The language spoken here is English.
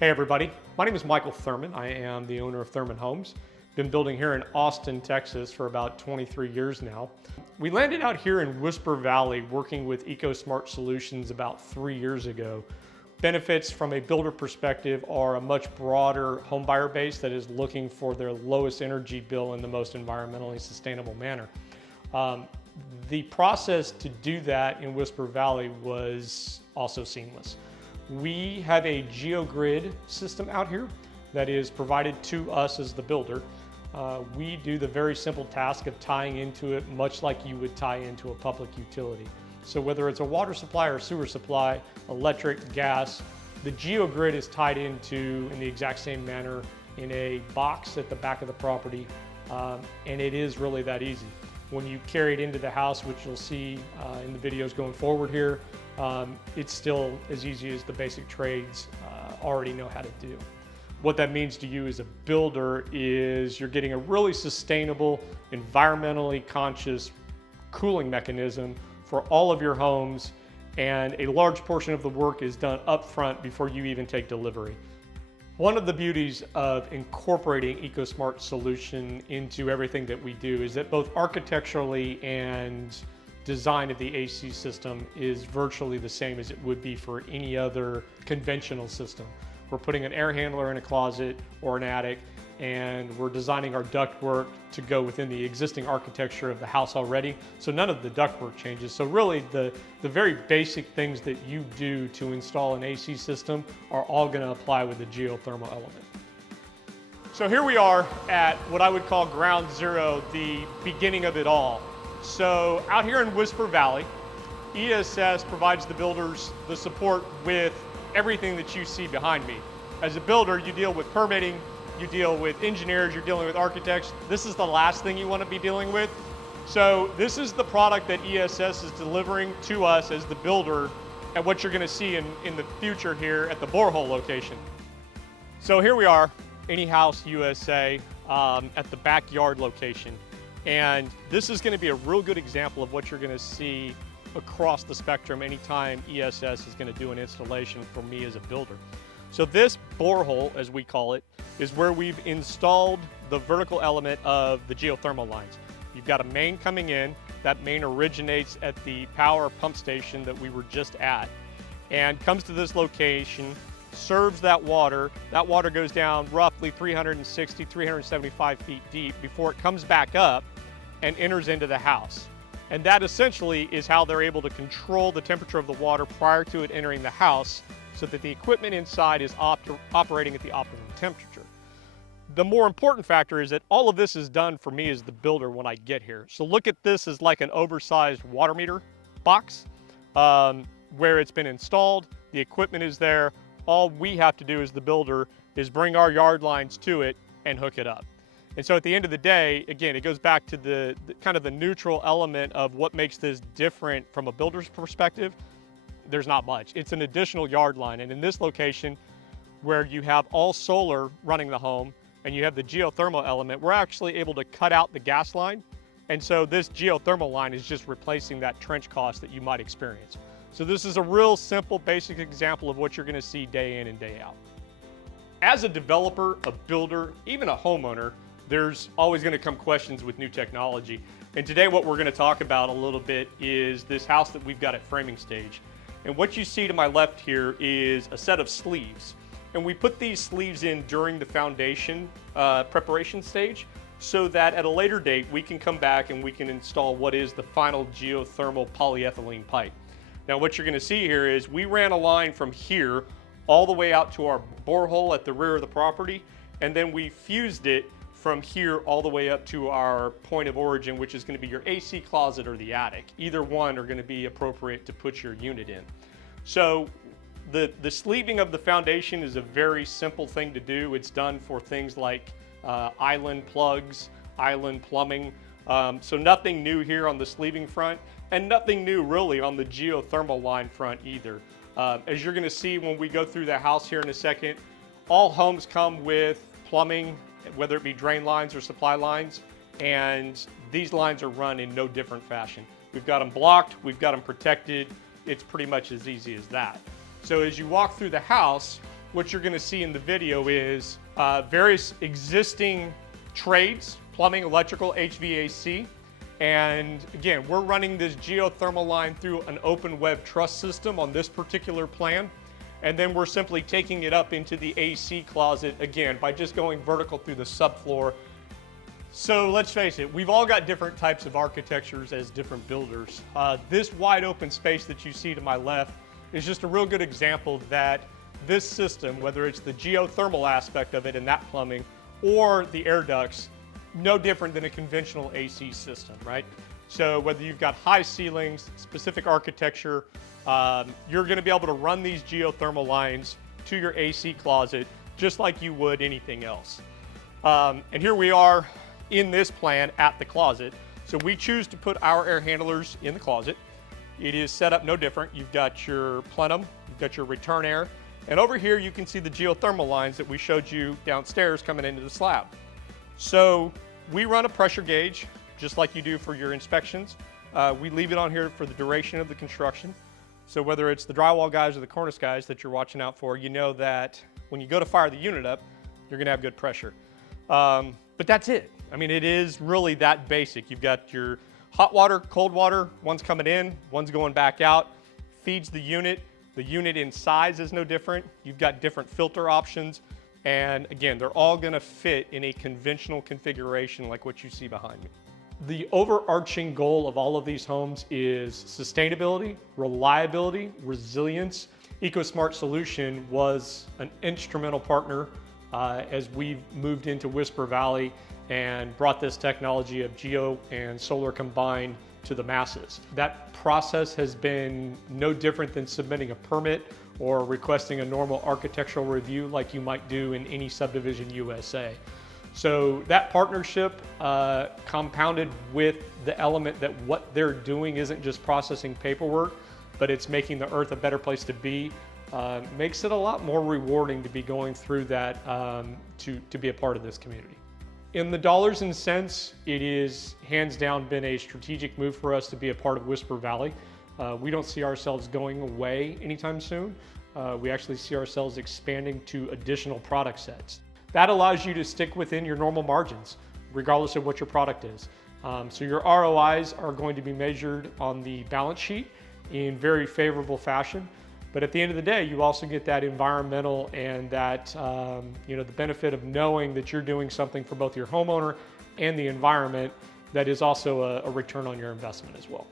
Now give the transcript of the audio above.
Hey everybody, my name is Michael Thurman. I am the owner of Thurman Homes. Been building here in Austin, Texas for about 23 years now. We landed out here in Whisper Valley working with EcoSmart solutions about 3 years ago. Benefits from a builder perspective are a much broader home buyer base that is looking for their lowest energy bill in the most environmentally sustainable manner. The process to do that in Whisper Valley was also seamless. We have a geogrid system out here that is provided to us as the builder. We do the very simple task of tying into it much like you would tie into a public utility. So whether it's a water supply or sewer supply, electric, gas, the geogrid is tied into in the exact same manner in a box at the back of the property, and it is really that easy. When you carry it into the house, which you'll see in the videos going forward here, it's still as easy as the basic trades already know how to do. What that means to you as a builder is you're getting a really sustainable, environmentally conscious cooling mechanism for all of your homes, and a large portion of the work is done up front before you even take delivery. One of the beauties of incorporating EcoSmart solution into everything that we do is that both architecturally and design of the AC system is virtually the same as it would be for any other conventional system. We're putting an air handler in a closet or an attic, and we're designing our ductwork to go within the existing architecture of the house already. So none of the ductwork changes. So really the very basic things that you do to install an AC system are all gonna apply with the geothermal element. So here we are at what I would call ground zero, the beginning of it all. So out here in Whisper Valley, ESS provides the builders the support with everything that you see behind me. As a builder, you deal with permitting, you deal with engineers, you're dealing with architects. This is the last thing you want to be dealing with. So this is the product that ESS is delivering to us as the builder and what you're going to see in the future here at the borehole location. So here we are, Any House USA, at the backyard location. And this is going to be a real good example of what you're going to see across the spectrum anytime ESS is going to do an installation for me as a builder. So this borehole, as we call it, is where we've installed the vertical element of the geothermal lines. You've got a main coming in. That main originates at the power pump station that we were just at and comes to this location, serves that water. That water goes down roughly 360, 375 feet deep before it comes back up and enters into the house. And that essentially is how they're able to control the temperature of the water prior to it entering the house so that the equipment inside is operating at the optimum temperature. The more important factor is that all of this is done for me as the builder when I get here. So look at this as like an oversized water meter box where it's been installed, the equipment is there. All we have to do as the builder is bring our yard lines to it and hook it up. And so at the end of the day, again, it goes back to the kind of the neutral element of what makes this different from a builder's perspective. There's not much. It's an additional yard line. And in this location where you have all solar running the home and you have the geothermal element, we're actually able to cut out the gas line. And so this geothermal line is just replacing that trench cost that you might experience. So this is a real simple, basic example of what you're going to see day in and day out. As a developer, a builder, even a homeowner, there's always going to come questions with new technology. And today what we're going to talk about a little bit is this house that we've got at framing stage. And what you see to my left here is a set of sleeves. And we put these sleeves in during the foundation preparation stage so that at a later date we can come back and we can install what is the final geothermal polyethylene pipe. Now what you're going to see here is we ran a line from here all the way out to our borehole at the rear of the property, and then we fused it from here all the way up to our point of origin, which is going to be your AC closet or the attic. Either one are going to be appropriate to put your unit in. So the sleeving of the foundation is a very simple thing to do. It's done for things like island plugs, island plumbing. So nothing new here on the sleeving front, and nothing new really on the geothermal line front either. As you're going to see when we go through the house here in a second, all homes come with plumbing, whether it be drain lines or supply lines, and these lines are run in no different fashion. We've got them blocked, we've got them protected. It's pretty much as easy as that. So as you walk through the house, what you're gonna see in the video is various existing trades, plumbing, electrical, HVAC. And again, we're running this geothermal line through an open web truss system on this particular plan. And then we're simply taking it up into the AC closet, again, by just going vertical through the subfloor. So let's face it, we've all got different types of architectures as different builders. This wide open space that you see to my left is just a real good example that this system, whether it's the geothermal aspect of it and that plumbing, or the air ducts, no different than a conventional AC system, right? So whether you've got high ceilings, specific architecture, you're gonna be able to run these geothermal lines to your AC closet just like you would anything else. And here we are in this plan at the closet. So we choose to put our air handlers in the closet. It is set up no different. You've got your plenum, you've got your return air, and over here you can see the geothermal lines that we showed you downstairs coming into the slab. So we run a pressure gauge just like you do for your inspections. We leave it on here for the duration of the construction. So whether it's the drywall guys or the cornice guys that you're watching out for, you know that when you go to fire the unit up, you're gonna have good pressure. But that's it. I mean, it is really that basic. You've got your hot water, cold water, one's coming in, one's going back out, feeds the unit. The unit in size is no different. You've got different filter options. And again, they're all gonna fit in a conventional configuration like what you see behind me. The overarching goal of all of these homes is sustainability, reliability, resilience. EcoSmart Solution was an instrumental partner as we've moved into Whisper Valley and brought this technology of geo and solar combined to the masses. That process has been no different than submitting a permit or requesting a normal architectural review like you might do in any subdivision USA. So that partnership compounded with the element that what they're doing isn't just processing paperwork, but it's making the earth a better place to be, makes it a lot more rewarding to be going through that to be a part of this community. In the dollars and cents, it is hands down been a strategic move for us to be a part of Whisper Valley. We don't see ourselves going away anytime soon. We actually see ourselves expanding to additional product sets. That allows you to stick within your normal margins, regardless of what your product is. So your ROIs are going to be measured on the balance sheet in very favorable fashion. But at the end of the day, you also get that environmental and that, the benefit of knowing that you're doing something for both your homeowner and the environment that is also a return on your investment as well.